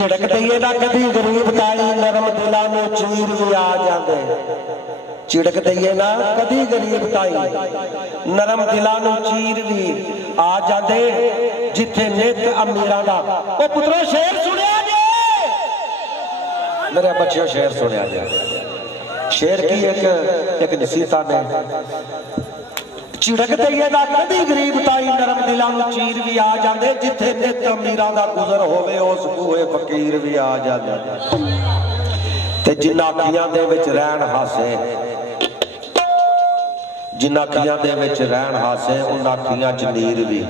झिड़क दईए ना कदी गरीब ताई नरम दिलां नूं चीर भी आ जांदे। झिड़क दईए ना कदी गरीब ताई नरम दिलां नूं चीर भी आ जांदे। जिथे नित अमीरां दा ओ पुत्रो शेर सुनिया जे मेरे बच्चों शेर सुनिया जे। शेर की एक नसीहत ने झिड़क दईए ना कदी गरीब ताई नरम दिलां नूं चीर भी आ जांदे। जिथे नित अमीरां दा गुजर होवे उस बूहे फकीर भी आ जांदे। ते जिन्ना अखियां दे विच रहन हासे जिन्ना अखियां दे विच रहन हासे उन्ना अखियां च नीर भी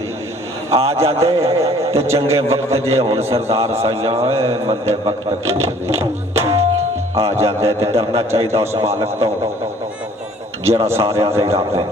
आ जांदे। ते चंगे वक्त जे हुण सरदार साइयां मंदे वक्त भी आ जांदे। ते डरना चाहिए उस मालक तो जेड़ा सारियां दे रब है।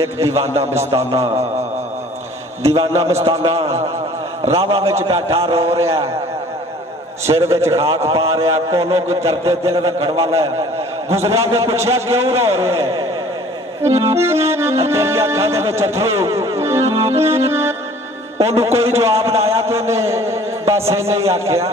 एक दीवाना मस्ताना रावा विच बैठा रो रहा सिर विच खाक पा रहा कोलों कोई दर्दे दिल रखण वाला गुजरिया के पूछया क्यों रो रहे है तेरी अखां दे विच अथरू ओनू कोई जवाब ना आया तो उन्हें बस इन्हें ही आख्या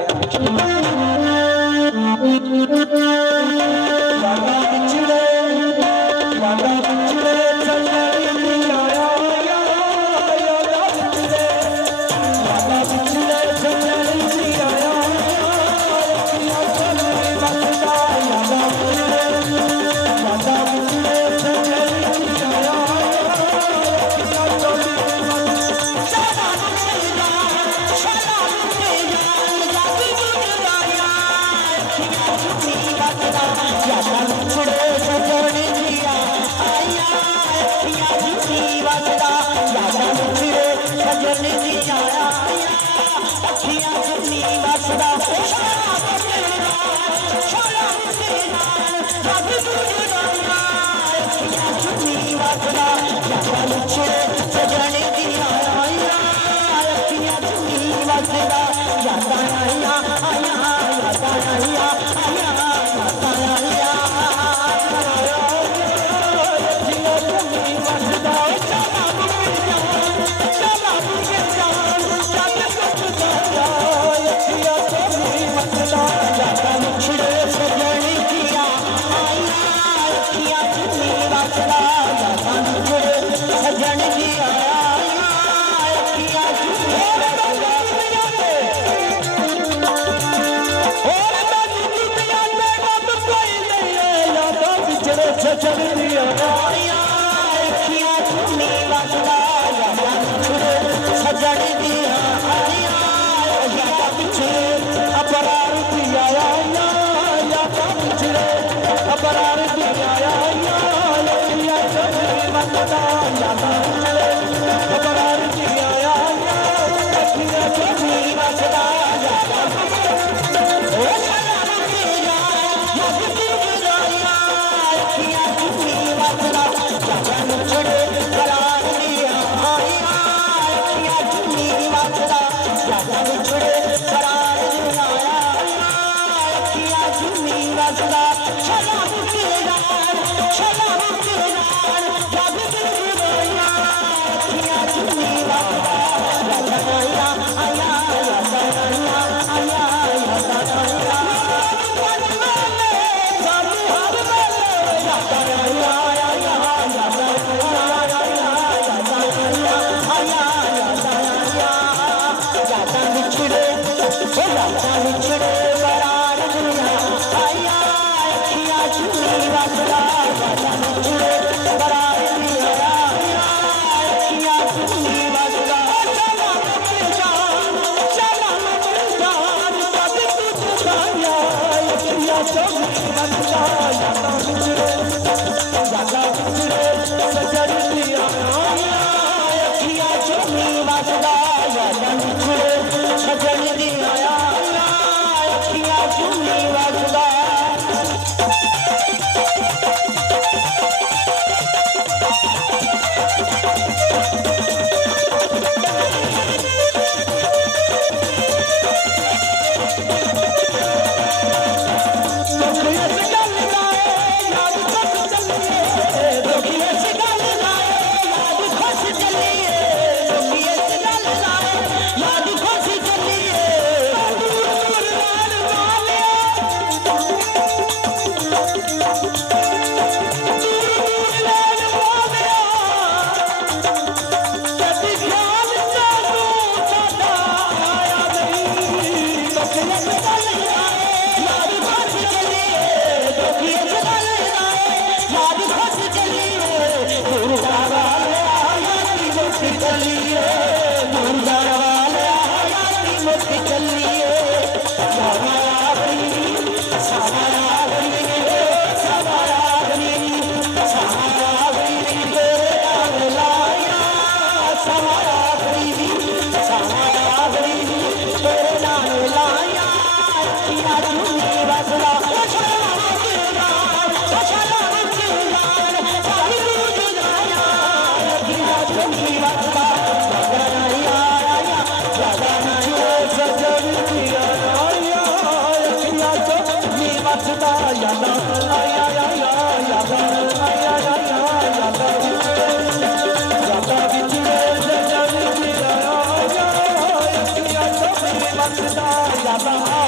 ਰੱਖਦਾ ਯਾਦਾਂ